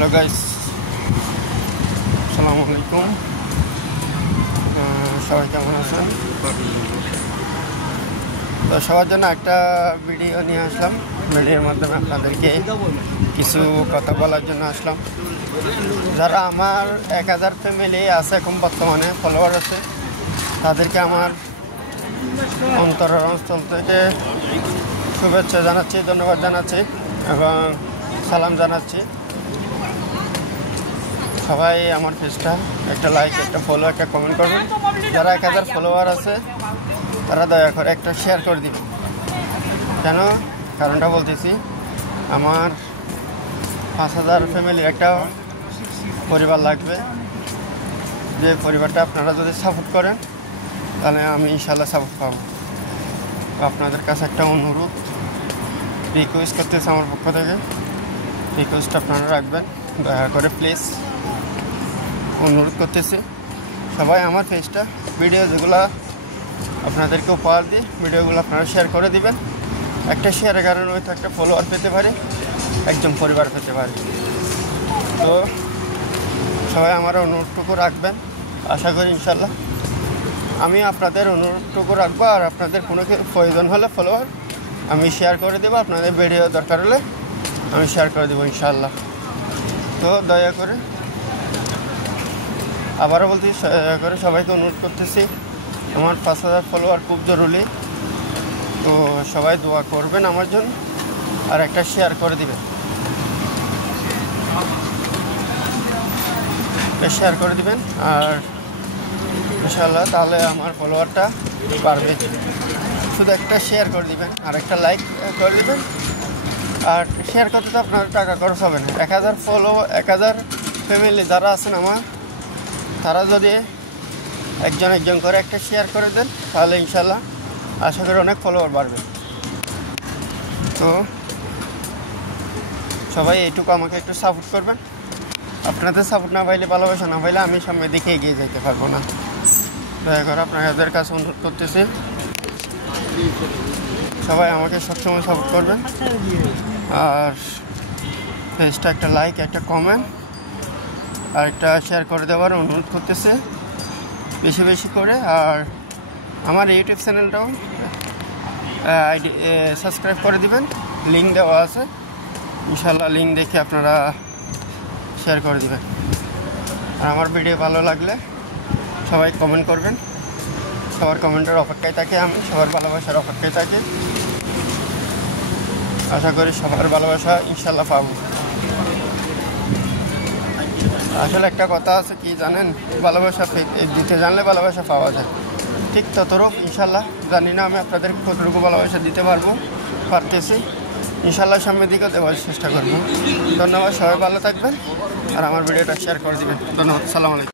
Hello guys, আসসালামু আলাইকুম। সবাই কেমন আছেন? তো সবার জন্য একটা ভিডিও নিয়ে আসলাম। ভিডিওর মাধ্যমে আপনাদেরকে কিছু কথা বলার জন্য আসলাম। যারা আমার 1000 ফ্যামিলি আছে এখন বর্তমানে ফলোয়ার আছে, তাদেরকে আমার অন্তরের অঞ্চল থেকে শুভেচ্ছা জানাচ্ছি, ধন্যবাদ জানাচ্ছি এবং সালাম জানাচ্ছি। সবাই আমার পেজটা একটা লাইক, একটা ফলো, একটা কমেন্ট করবেন। যারা 1000 ফলোয়ার আছে তারা দয়া করে একটা শেয়ার করে দিবেন। কেন কারণটা বলতেছি, আমার 5000 ফ্যামিলির একটা পরিবার লাগবে। যে পরিবারটা আপনারা যদি সাপোর্ট করেন তাহলে আমি ইনশাল্লাহ সাপোর্ট পাবো। আপনাদের কাছে একটা অনুরোধ, রিকোয়েস্ট করতেছি আমার পক্ষ থেকে। রিকোয়েস্ট আপনারা রাখবেন দয়া করে, প্লিজ অনুরোধ করতেছি। সবাই আমার পেজটা ভিডিও যেগুলো আপনাদেরকে উপহার দিই, ভিডিওগুলো আপনারা শেয়ার করে দিবেন। একটা শেয়ারের কারণে হয়তো একটা ফলোয়ার পেতে পারি, একজন পরিবার পেতে পারি। তো সবাই আমার অনুরোধটুকু রাখবেন, আশা করি ইনশাল্লাহ আমি আপনাদের অনুরোধটুকু রাখবো। আর আপনাদের কোনো প্রয়োজন হলে ফলোয়ার আমি শেয়ার করে দেবো, আপনাদের ভিডিও দরকার হলে আমি শেয়ার করে দেবো ইনশাল্লাহ। তো দয়া করে আবারও বলতেছি, দয়া করে সবাইকে অনুরোধ করতেছি, আমার 5000 ফলোয়ার খুব জরুরি। তো সবাই দোয়া করবেন আমার জন্য, আর একটা শেয়ার করে দিবেন, শেয়ার করে দিবেন। আর ইনশাআল্লাহ তাহলে আমার ফলোয়ারটা বাড়বে। শুধু একটা শেয়ার করে দিবেন আর একটা লাইক করে দিবেন। আর শেয়ার করতে তো আপনার টাকা খরচ হবে না। 1000 ফ্যামিলি যারা আছেন আমার, তারা যদি একজন করে একটা শেয়ার করে দেন তাহলে ইনশাল্লাহ আশা করি অনেক ফলোয়ার বাড়বে। তো সবাই এইটুকু আমাকে একটু সাপোর্ট করবেন। আপনাদের সাপোর্ট না পাইলে, ভালোবাসা না পাইলে আমি সামনে দিকে এগিয়ে যেতে পারবো না। দয়া করে আপনাদের কাছে অনুরোধ করতেছি, সবাই আমাকে সবসময় সাপোর্ট করবেন। আর পেজটা একটা লাইক, একটা কমেন্ট আর একটা শেয়ার করে দেওয়ার অনুরোধ করতেছে বেশি বেশি করে। আর আমার ইউটিউব চ্যানেলটাও সাবস্ক্রাইব করে দিবেন, লিঙ্ক দেওয়া আছে ইনশাল্লাহ। লিঙ্ক দেখে আপনারা শেয়ার করে দিবেন। আর আমার ভিডিও ভালো লাগলে সবাই কমেন্ট করবেন। সবার কমেন্টের অপেক্ষায় থাকি আমি, সবার ভালোবাসার অপেক্ষায় থাকি। আশা করি সবার ভালোবাসা ইনশাল্লাহ পাবো। আসলে একটা কথা আছে, কি জানেন, ভালোবাসা দিতে জানলে ভালোবাসা পাওয়া যায়। ঠিক ততরূপ ইনশাল্লাহ জানি না আমি আপনাদের কতটুকু ভালোবাসা দিতে পারতেছি। ইনশাল্লাহ সামনের দিকে দেওয়ার চেষ্টা করবো। ধন্যবাদ, সবাই ভালো থাকবেন আর আমার ভিডিওটা শেয়ার করে দিবেন। ধন্যবাদ, সালাম আলাইকুম।